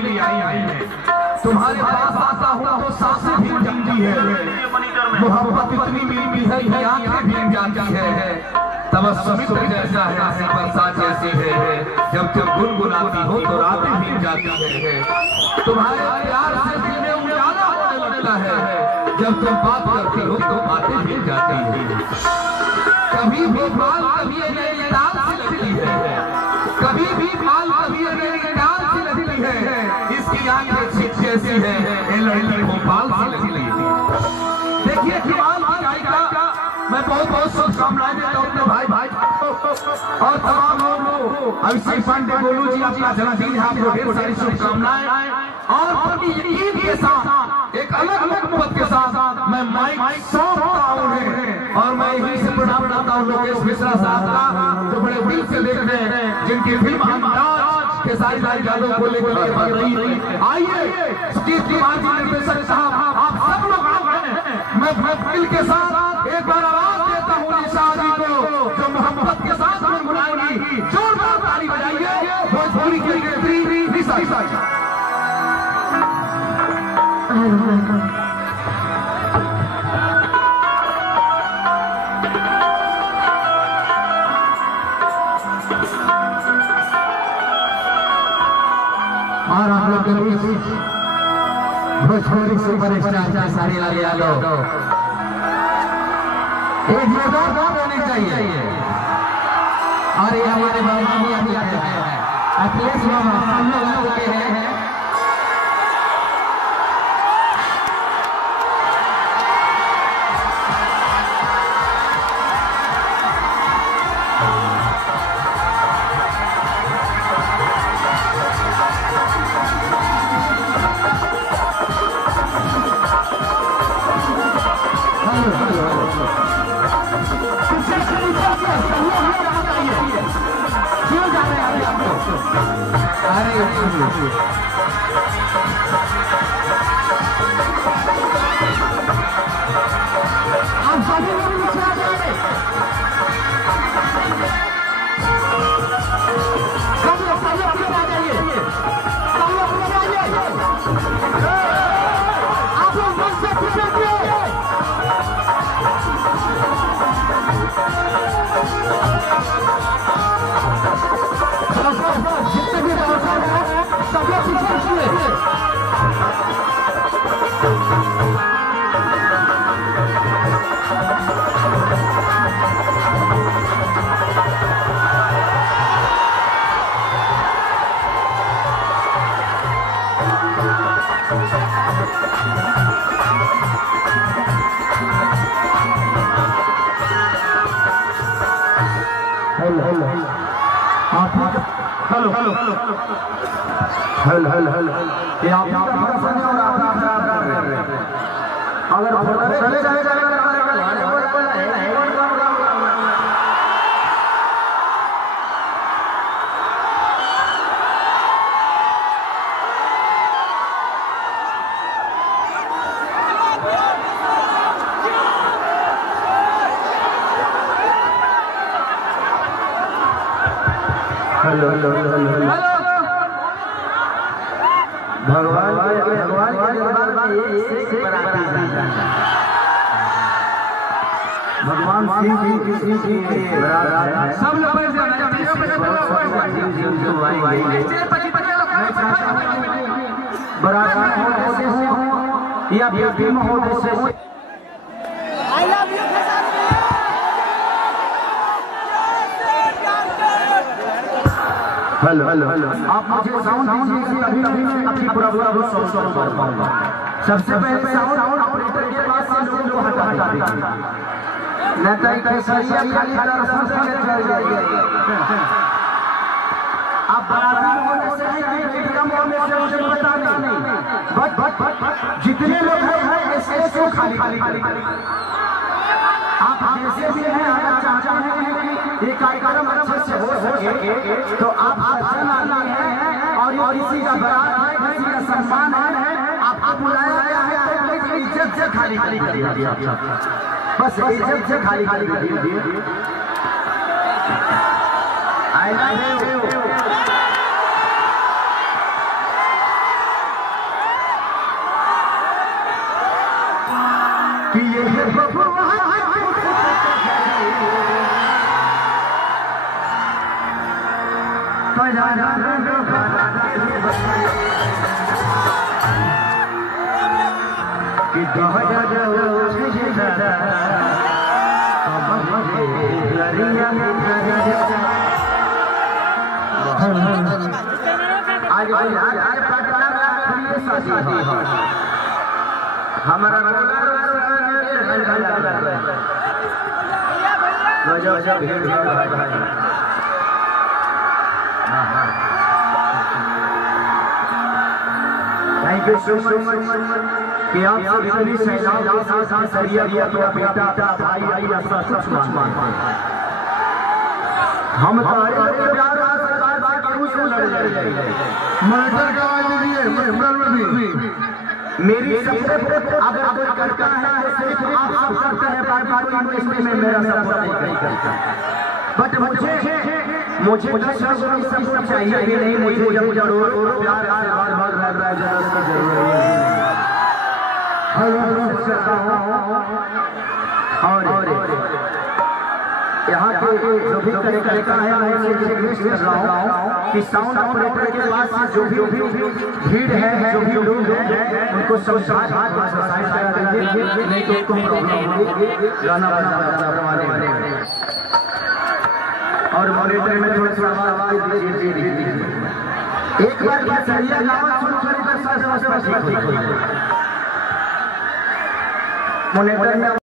लिए आई है। तुम्हारे पास आता हूँ तो सांसें भीग जाती है, मोहब्बत इतनी मिलती है कि आंखें भीग जाती है। तबस्सुम जैसा है, बरसात जैसी है, जब तुम गुनगुनाती हो तो रातें भीग जाती है। तुम्हारे प्यार से दिल में उजाला होने लगता है, जब तुम बात करती हो तो बातें भीग जाती है। कभी भी बाल कभी मेरी डाल से लगती है, कभी भी बाल कभी मेरी डाल से लगती है। इसकी आंखें छिप जैसी है, लड़की भोपाल से लगती है। देखिए कमाल की गायिका, मैं बहुत बहुत शुभकामनाएं देता हूँ अपने भाई और तमाम लोगों। अभिषेक पांडे गोलू जी, आपका जन्मदिन है, आपको ढेर सारी शुभकामनाएं। और बड़ी यकीन के साथ, एक अलग मोहब्बत के साथ मैं माइक सौंपता हूँ और मैं यही से प्रणाम करता हूँ लोकेश मिश्रा साहब का, जो बड़े दिल से देख रहे हैं, जिनकी फिल्म अंदाज के सारी यादों को लेकर बन रही है। आइए स्टीव कुमार जी निर्देशक साहब, आप सब लोग मैं दिल के साथ एक बार आवाज देता हूँ निशा जी को, जो मोहब्बत के साथ गुनगुनाएंगी। जोरदार ताली बजाइए भोजपुरी की निशा जी। और आप लोग के बीच भोजपुरी सुपरस्टार सारी लाली यादव, एक जोरदार होनी चाहिए। और ये हमारे बाबा भी अभी आए हैं, अखिलेश बाबा हम लोग आए हैं। भगवान सिंह जी सब लोग या फिल्म होते से हेलो आप मुझे साउंड दीजिए, अभी अपनी प्रॉब्लम सॉल्व कर पाऊंगा। सबसे पहले साउंड ऑपरेटर के पास से लोगों को हटा दीजिए, नहीं तो सरिया खाली दर्शन से चल जाएगी। आप बराबर होने से नहीं, कम होने से मुझे पता नहीं, बट जितने लोग हैं स्टेज को खाली आप जैसे भी हैं, अगर चाहते हैं कि ये कार्यक्रम अच्छे से हो सके तो आप दर्शन आना है और इसी का बरात है, इसी का सम्मान है। आपको बुलाया गया है तो इज्जत से खाली कर दीजिए, बस इज्जत से खाली कर दीजिए। I love you. कि ये हमारा थैंक यू सो मच कि आप सभी सैलाब के साथ सरिया को अपना बेटा भाई सब मानते हैं। हम मेरी सबसे अगर कोई करता है सिर्फ आप सब करते हैं बार में मेरा सपोर्ट नहीं करता। बट मुझे सब चाहिए भी नहीं, मुझे जरूर प्यार और यहाँ के जो भी तरीका है मैं रिक्वेस्ट कर रहा हूँ कि साउंड ऑपरेटर के पास जो भी भीड़ है जो भी लोग हैं उनको समझा नहीं तो उनको प्रॉब्लम होगी गाना बजाने में। और मॉनिटर में थोड़ा सा आवाज दीजिए। एक बार क्या सरिया गाँव सुन कर ठीक हो जाए। मॉनिटर में